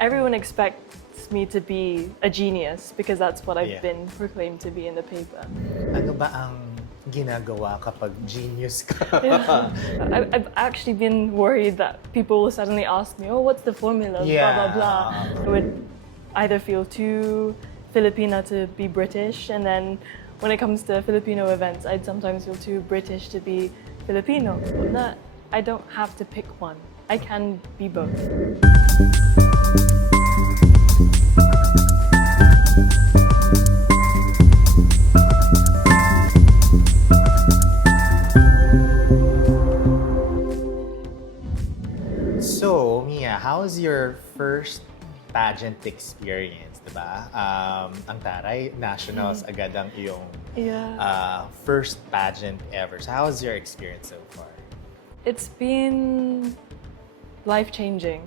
everyone expects me to be a genius because that's what I've Yeah. been proclaimed to be in the paper. Ano ba ang ginagawa kapag genius ka? I've actually been worried that people will suddenly ask me, oh, what's the formula, blah, blah, blah. I would either feel too Filipina to be British, and then when it comes to Filipino events, I'd sometimes feel too British to be Filipino. No, I don't have to pick one. I can be both. So, Mia, how's your first pageant experience, diba? Ang taray, nationals agad ang iyong Yeah. first pageant ever. So, how's your experience so far? It's been life-changing.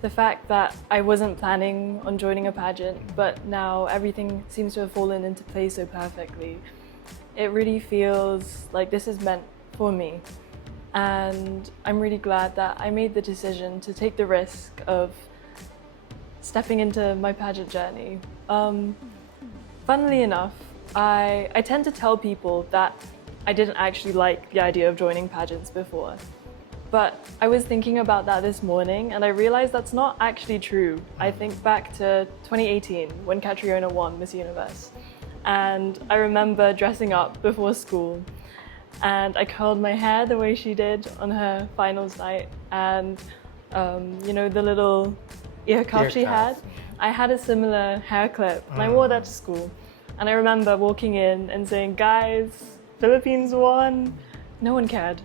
The fact that I wasn't planning on joining a pageant, but now everything seems to have fallen into place so perfectly. It really feels like this is meant for me. And I'm really glad that I made the decision to take the risk of stepping into my pageant journey. Funnily enough, I tend to tell people that I didn't actually like the idea of joining pageants before. But I was thinking about that this morning and I realized that's not actually true. I think back to 2018 when Catriona won Miss Universe. And I remember dressing up before school and I curled my hair the way she did on her finals night. And you know, the little ear cuff she had? I had a similar hair clip and I wore that to school. And I remember walking in and saying, guys, Philippines won. No one cared.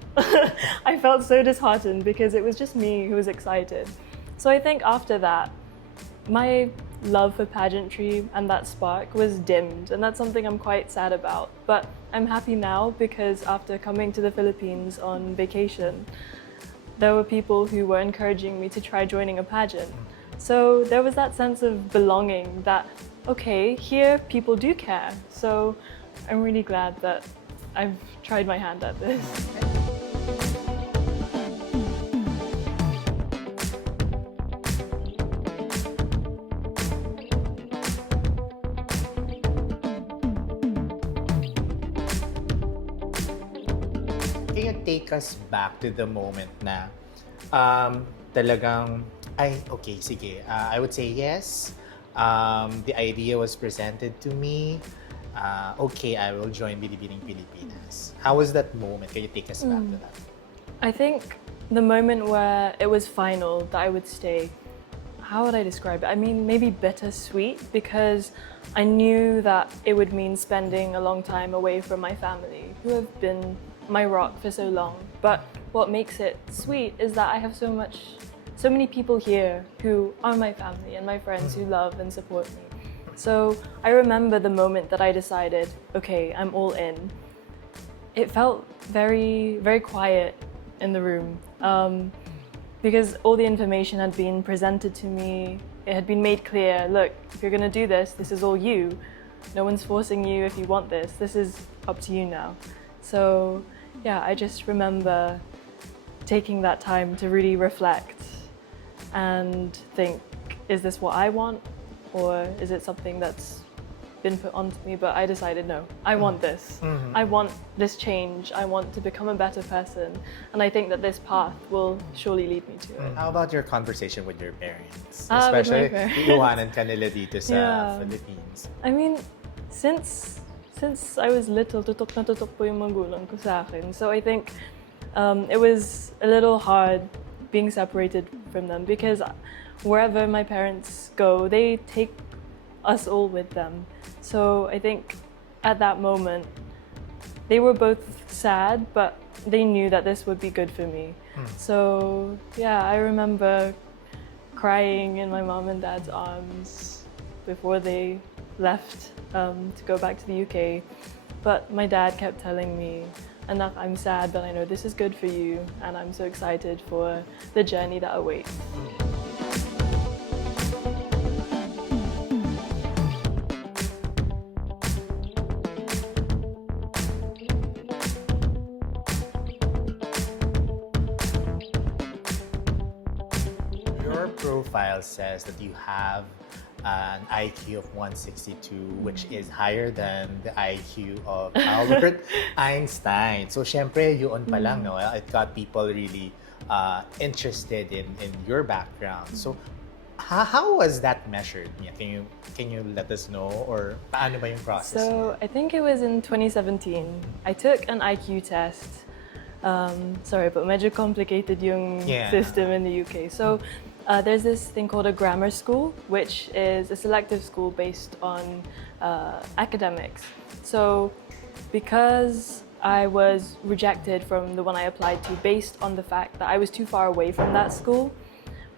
I felt so disheartened because it was just me who was excited. So I think after that, my love for pageantry and that spark was dimmed, and that's something I'm quite sad about. But I'm happy now because after coming to the Philippines on vacation, there were people who were encouraging me to try joining a pageant. So there was that sense of belonging that, okay, here people do care. So I'm really glad that I've tried my hand at this. Can you take us back to the moment na talagang, ay, okay, sige. I would say yes. The idea was presented to me. Okay, I will join Binibining Pilipinas. How was that moment? Can you take us back to that? I think the moment where it was final that I would stay, how would I describe it? I mean, maybe bittersweet because I knew that it would mean spending a long time away from my family, who have been my rock for so long. But what makes it sweet is that I have so many people here who are my family and my friends who love and support me. So I remember the moment that I decided, okay, I'm all in. It felt very, very quiet in the room because all the information had been presented to me. It had been made clear, look, if you're gonna do this, this is all you. No one's forcing you if you want this. This is up to you now. So yeah, I just remember taking that time to really reflect and think, is this what I want? Or is it something that's been put onto me? But I decided, no, I want this. I want this change. I want to become a better person. And I think that this path will surely lead me to it. How about your conversation with your parents? With my Especially, parents. iwanan ka nila dito sa Yeah. Philippines. I mean, since I was little, tutok na tutok po yung magulang ko sa akin. So I think it was a little hard being separated from them because wherever my parents go, they take us all with them. So I think at that moment, they were both sad, but they knew that this would be good for me. So yeah, I remember crying in my mom and dad's arms before they left to go back to the UK. But my dad kept telling me, Anak, I'm sad, but I know this is good for you, and I'm so excited for the journey that awaits. Your profile says that you have an IQ of 162, which is higher than the IQ of Albert Einstein. So, syempre, yun pa lang, no? It got people really interested in your background. So, how was that measured? Can you let us know, or paano ba yung process? So I think it was in 2017. I took an IQ test. Sorry, but medyo complicated yung system in the UK. So there's this thing called a grammar school, which is a selective school based on academics. So because I was rejected from the one I applied to based on the fact that I was too far away from that school,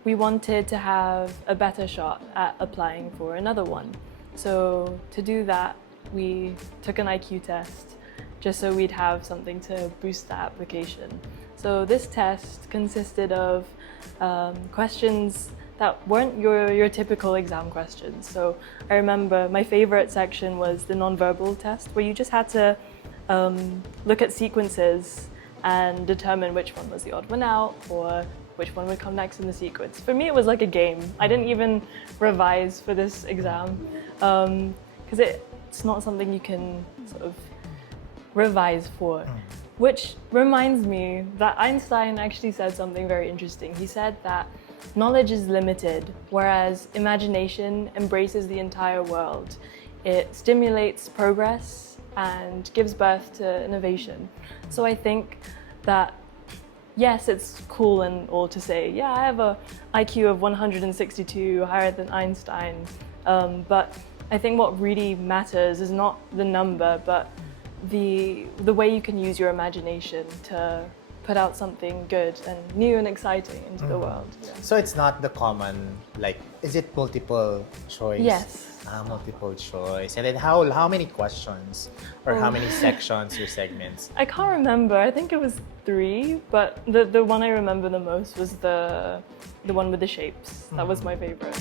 we wanted to have a better shot at applying for another one. So to do that, we took an IQ test just so we'd have something to boost the application. So this test consisted of questions that weren't your typical exam questions. So I remember my favorite section was the nonverbal test, where you just had to look at sequences and determine which one was the odd one out or which one would come next in the sequence. For me, it was like a game. I didn't even revise for this exam because it's not something you can sort of revise for. Which reminds me that Einstein actually said something very interesting. He said that knowledge is limited, whereas imagination embraces the entire world. It stimulates progress and gives birth to innovation. So I think that yes, it's cool and all to say, yeah, I have a IQ of 162, higher than Einstein. But I think what really matters is not the number, but the way you can use your imagination to put out something good and new and exciting into the world. Yeah. So it's not the common, like, is it multiple choice? Yes. Multiple choice. And then how many questions or how many sections or segments? I can't remember. I think it was 3, but the one I remember the most was the one with the shapes. That was my favorite.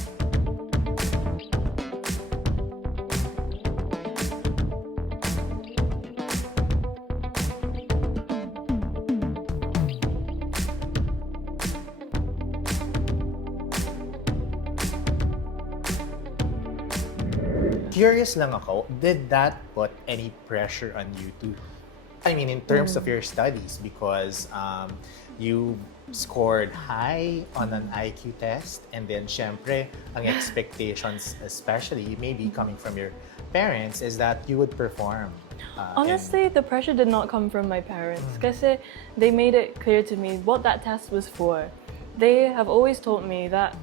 Curious lang ako, did that put any pressure on you to, I mean, in terms of your studies, because you scored high on an IQ test, and then syempre, ang expectations, especially maybe coming from your parents, is that you would perform. Honestly, the pressure did not come from my parents, kasi they made it clear to me what that test was for. They have always told me that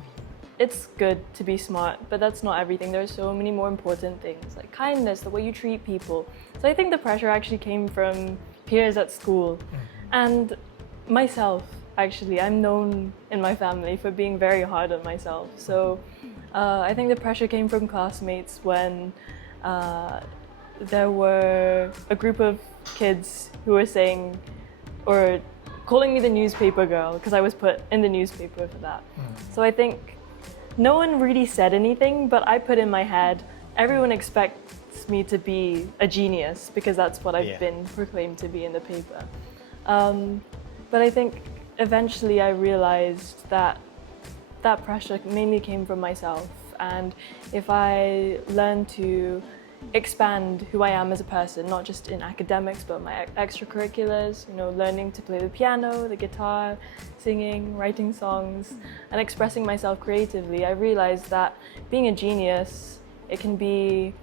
it's good to be smart, but that's not everything. There are so many more important things, like kindness, the way you treat people. So I think the pressure actually came from peers at school. And myself, actually. I'm known in my family for being very hard on myself. So I think the pressure came from classmates when there were a group of kids who were saying, or calling me the newspaper girl, because I was put in the newspaper for that. So I think no one really said anything, but I put in my head, everyone expects me to be a genius because that's what I've been proclaimed to be in the paper. But I think eventually I realized that that pressure mainly came from myself. And if I learn to expand who I am as a person, not just in academics, but my extracurriculars, you know, learning to play the piano, the guitar, singing, writing songs, and expressing myself creatively, I realized that being a genius, it can be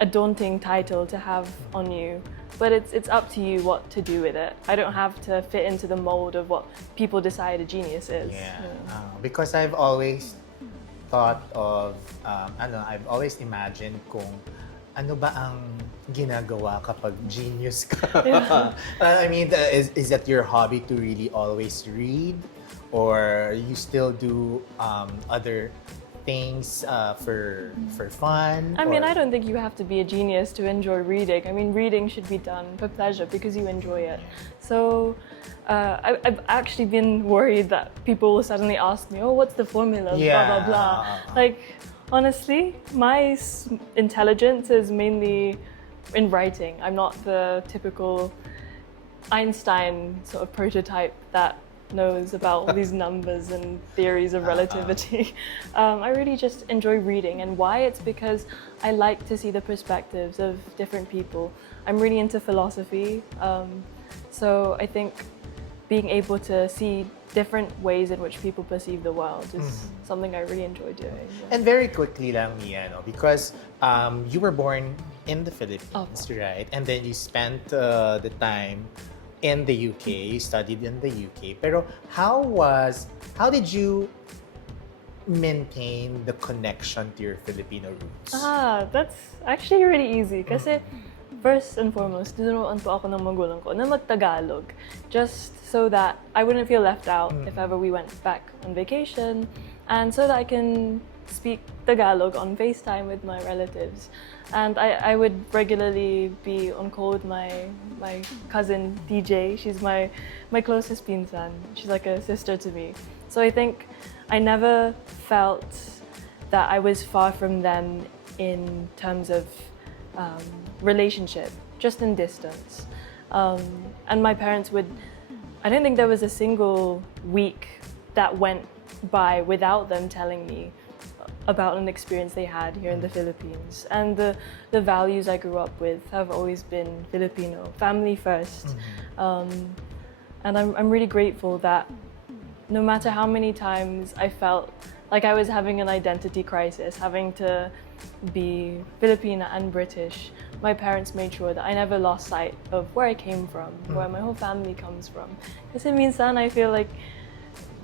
a daunting title to have on you, but it's up to you what to do with it. I don't have to fit into the mold of what people decide a genius is. Because I've always thought of, I've always imagined kung ano ba ang ginagawa kapag genius ka? I mean, is that your hobby to really always read? Or you still do other things for fun? I mean, I don't think you have to be a genius to enjoy reading. I mean, reading should be done for pleasure because you enjoy it. So I've actually been worried that people will suddenly ask me, oh, what's the formula, blah, blah, blah. Like, honestly, my intelligence is mainly in writing. I'm not the typical Einstein sort of prototype that knows about all these numbers and theories of relativity. I really just enjoy reading, and why? It's because I like to see the perspectives of different people. I'm really into philosophy, so I think being able to see different ways in which people perceive the world is something I really enjoy doing. Yeah. And very quickly lang, Mia, no? Because you were born in the Philippines, right? And then you spent the time in the UK, you studied in the UK. Pero how did you maintain the connection to your Filipino roots? That's actually really easy. Kasi first and foremost, tinuruan po ako ng magulang ko na mag-Tagalog, just so that I wouldn't feel left out if ever we went back on vacation, and so that I can speak Tagalog on FaceTime with my relatives. And I would regularly be on call with my cousin DJ. She's my closest pinsan. She's like a sister to me. So I think I never felt that I was far from them in terms of relationship, just in distance. And my parents I don't think there was a single week that went by without them telling me about an experience they had here in the Philippines. And the values I grew up with have always been Filipino, family first. And I'm really grateful that no matter how many times I felt like I was having an identity crisis, having to be Filipina and British, my parents made sure that I never lost sight of where I came from, where my whole family comes from. Kasi minsan I feel like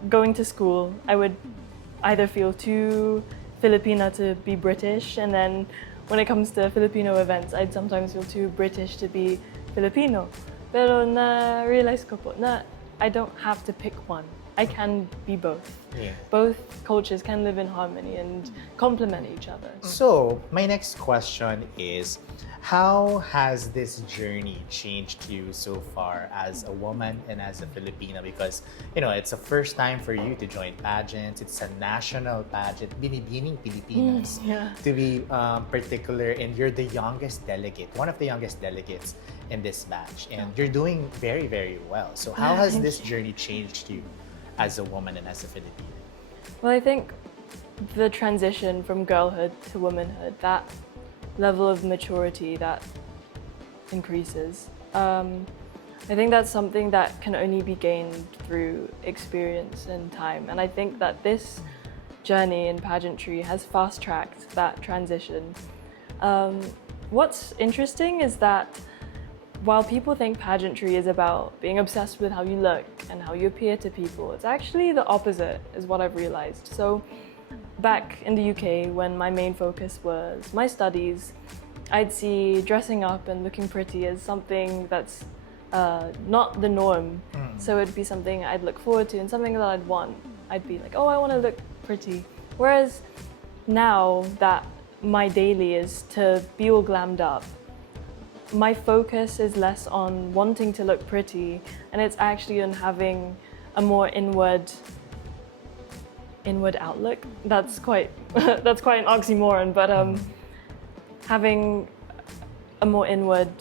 going to school, I would either feel too Filipina to be British, and then when it comes to Filipino events, I'd sometimes feel too British to be Filipino. Pero na-realize ko po na I don't have to pick one. I can be both. Yeah. Both cultures can live in harmony and complement each other. So, my next question is, how has this journey changed you so far as a woman and as a Filipina? Because, it's the first time for you to join pageants. It's a national pageant, Binibining Pilipinas, to be particular. And you're the youngest delegate, one of the youngest delegates in this batch. And you're doing very, very well. So, how has this journey changed you as a woman and as a Filipina? Well, I think the transition from girlhood to womanhood, that level of maturity that increases, I think that's something that can only be gained through experience and time. And I think that this journey in pageantry has fast-tracked that transition. What's interesting is that while people think pageantry is about being obsessed with how you look and how you appear to people, it's actually the opposite, is what I've realized. So back in the UK, when my main focus was my studies, I'd see dressing up and looking pretty as something that's not the norm. So it'd be something I'd look forward to and something that I'd want. I'd be like, oh, I want to look pretty. Whereas now that my daily is to be all glammed up, my focus is less on wanting to look pretty, and it's actually on having a more inward outlook. That's quite an oxymoron, but having a more inward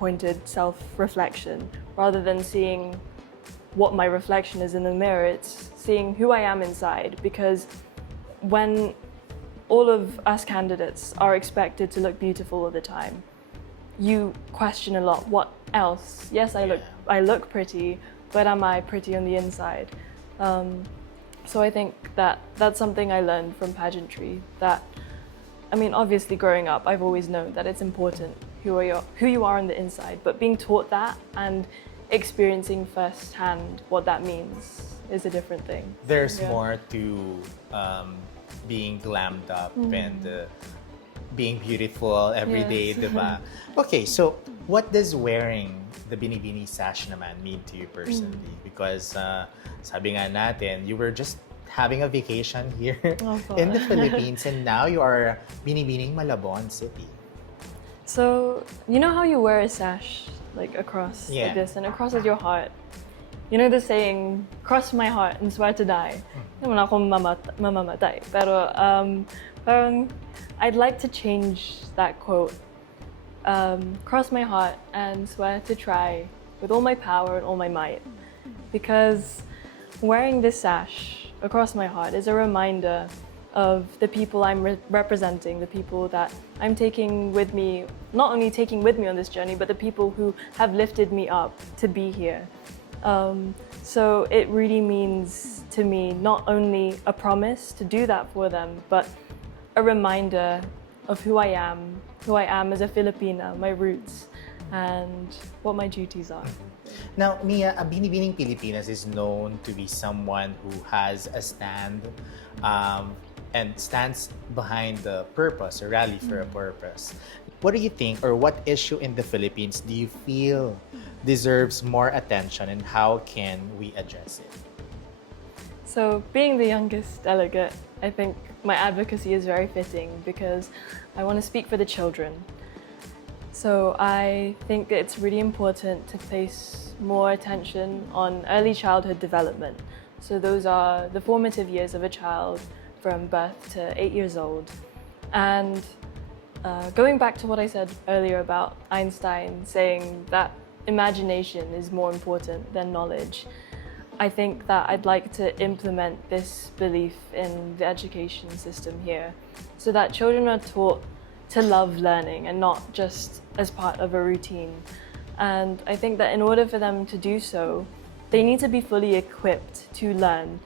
pointed self-reflection rather than seeing what my reflection is in the mirror. It's seeing who I am inside, because when all of us candidates are expected to look beautiful all the time, you question a lot. What else? Yes, I look pretty, but am I pretty on the inside? So I think that that's something I learned from pageantry. That, I mean, obviously growing up, I've always known that it's important who you are on the inside, but being taught that and experiencing firsthand what that means is a different thing. There's more to being glammed up and being beautiful every day, diba? Okay, so what does wearing the Binibini sash naman mean to you personally? Because sabi nga natin, you were just having a vacation here in the Philippines, and now you are Binibining Malabon City. So, you know how you wear a sash like across like this, and it crosses your heart? You know the saying, cross my heart and swear to die. Hindi naman ako mamamatay. Pero parang I'd like to change that quote. Cross my heart and swear to try with all my power and all my might. Because wearing this sash across my heart is a reminder of the people I'm representing, the people that I'm taking with me, not only taking with me on this journey, but the people who have lifted me up to be here. So it really means to me not only a promise to do that for them, but a reminder of who I am as a Filipina, my roots, and what my duties are. Now, Mia, Binibining Pilipinas is known to be someone who has a stand and stands behind the purpose or rally for a purpose. What do you think, or what issue in the Philippines do you feel deserves more attention, and how can we address it? So, being the youngest delegate, I think my advocacy is very fitting because I want to speak for the children. So I think that it's really important to place more attention on early childhood development. So those are the formative years of a child from birth to 8 years old. And going back to what I said earlier about Einstein saying that imagination is more important than knowledge, I think that I'd like to implement this belief in the education system here so that children are taught to love learning and not just as part of a routine. And I think that in order for them to do so, they need to be fully equipped to learn.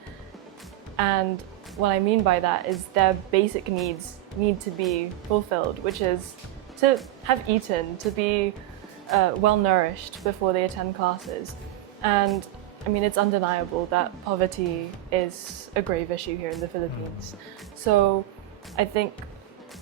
And what I mean by that is their basic needs need to be fulfilled, which is to have eaten, to be well nourished before they attend classes. And I mean, it's undeniable that poverty is a grave issue here in the Philippines. So I think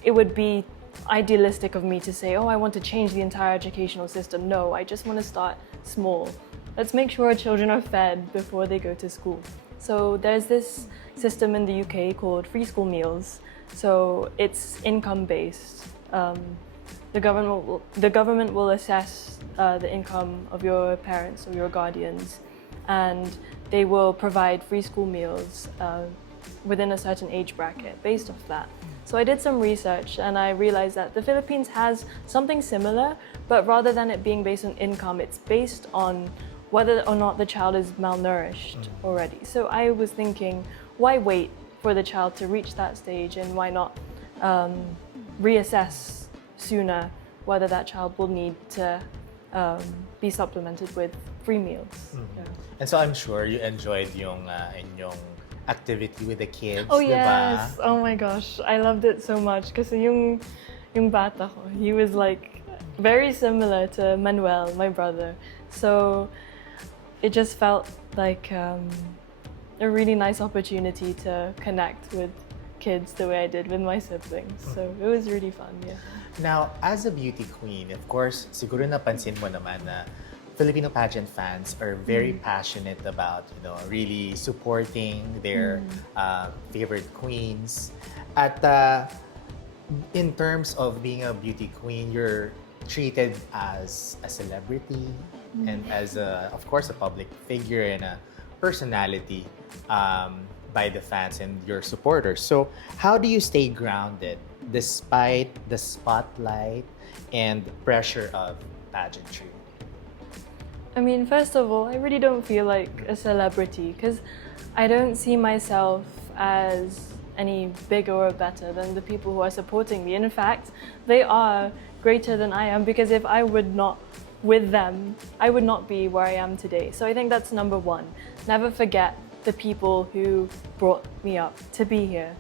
it would be idealistic of me to say, oh, I want to change the entire educational system. No, I just want to start small. Let's make sure our children are fed before they go to school. So there's this system in the UK called free school meals. So it's income-based. The government will assess the income of your parents or your guardians, and they will provide free school meals within a certain age bracket based off that. So I did some research and I realized that the Philippines has something similar, but rather than it being based on income, it's based on whether or not the child is malnourished already. So I was thinking, why wait for the child to reach that stage, and why not reassess sooner whether that child will need to be supplemented with free meals. Yeah. And so I'm sure you enjoyed yung inyong activity with the kids, Oh di yes! ba? Oh my gosh, I loved it so much kasi yung bata ko, he was like very similar to Manuel, my brother. So it just felt like a really nice opportunity to connect with kids the way I did with my siblings. So it was really fun, yeah. Now, as a beauty queen, of course, siguro napansin mo naman na Filipino pageant fans are very passionate about, really supporting their favorite queens. At in terms of being a beauty queen, you're treated as a celebrity and as of course, a public figure and a personality by the fans and your supporters. So, how do you stay grounded despite the spotlight and pressure of pageantry? I mean, first of all, I really don't feel like a celebrity because I don't see myself as any bigger or better than the people who are supporting me. In fact, they are greater than I am, because if I would not with them, I would not be where I am today. So I think that's number one. Never forget the people who brought me up to be here.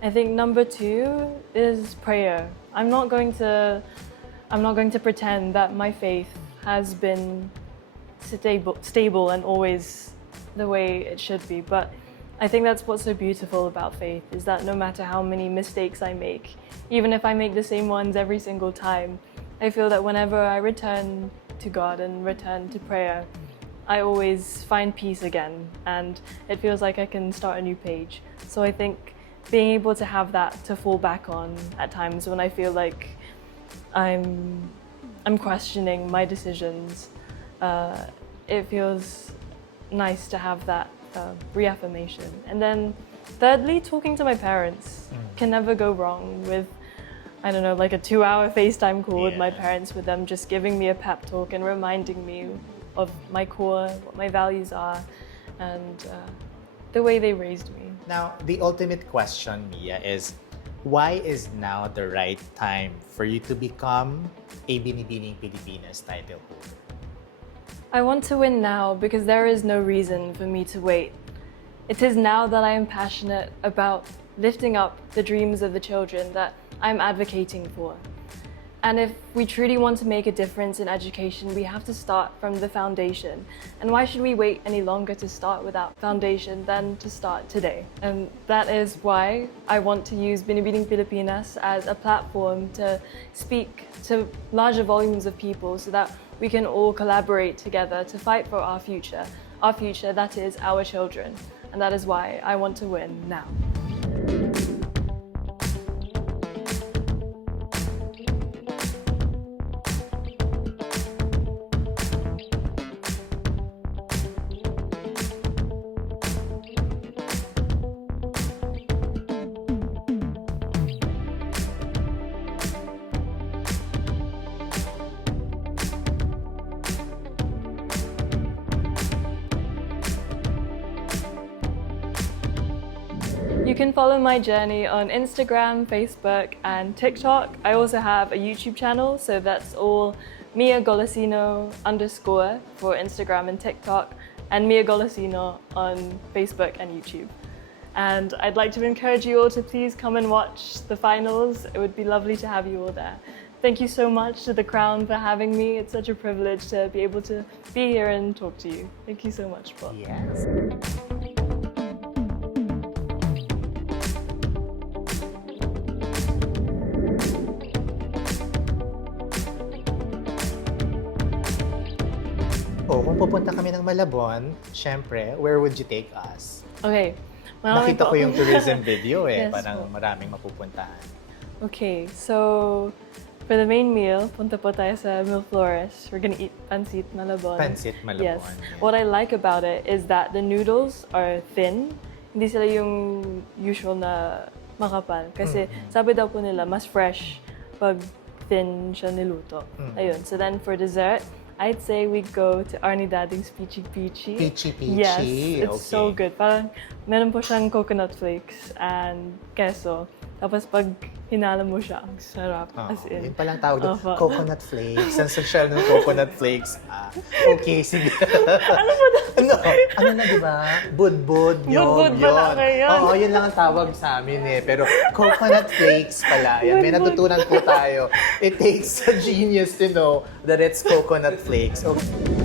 I think number two is prayer. I'm not going to pretend that my faith has been stable and always the way it should be, but I think that's what's so beautiful about faith, is that no matter how many mistakes I make, even if I make the same ones every single time, I feel that whenever I return to God and return to prayer, I always find peace again, and it feels like I can start a new page. So I think being able to have that to fall back on at times when I feel like I'm questioning my decisions, it feels nice to have that reaffirmation. And then thirdly, talking to my parents can never go wrong with, I don't know, like a 2-hour FaceTime call with my parents, with them just giving me a pep talk and reminding me of my core, what my values are, and the way they raised me. Now, the ultimate question, Mia, is why is now the right time for you to become a Binibining Pilipinas title holder? I want to win now because there is no reason for me to wait. It is now that I am passionate about lifting up the dreams of the children that I'm advocating for. And if we truly want to make a difference in education, we have to start from the foundation. And why should we wait any longer to start without foundation than to start today? And that is why I want to use Binibining Pilipinas as a platform to speak to larger volumes of people so that we can all collaborate together to fight for our future. Our future, that is our children. And that is why I want to win now. You can follow my journey on Instagram, Facebook, and TikTok. I also have a YouTube channel, so that's all Mia Golosino _ for Instagram and TikTok, and Mia Golosino on Facebook and YouTube. And I'd like to encourage you all to please come and watch the finals. It would be lovely to have you all there. Thank you so much to The Crown for having me. It's such a privilege to be able to be here and talk to you. Thank you so much, Bob. Yes. Oh, kung pupunta kami ng Malabon, syempre, where would you take us? Okay. Nakita ko yung tourism video Yes, parang po. maraming mapupuntahan. Okay, so for the main meal, punta po tayo sa Milflores. We're gonna eat pancit Malabon. Pancit Malabon. Yes. What I like about it is that the noodles are thin. Hindi sila yung usual na makapal. Kasi sabi daw po nila, mas fresh pag thin siya niluto. Ayun. So then for dessert, I'd say we go to Arnie Dading's Peachy Peachy. Peachy Peachy. Yes, it's so Okay. good. Parang meron po siyang coconut flakes and queso. Tapos pag hinala mo siya, ang sarap. As in. Yun palang tawag doon, Opo. coconut flakes. Ang social ng coconut flakes. Okay, sige. Ano ba daw? Ano na, di ba? Budbud, Budbud yun. pala ngayon. Oo, yun lang ang tawag sa amin eh. Pero coconut flakes pala. Yan, may Budbud. natutunan po tayo. It takes a genius to know that it's coconut flakes. Okay.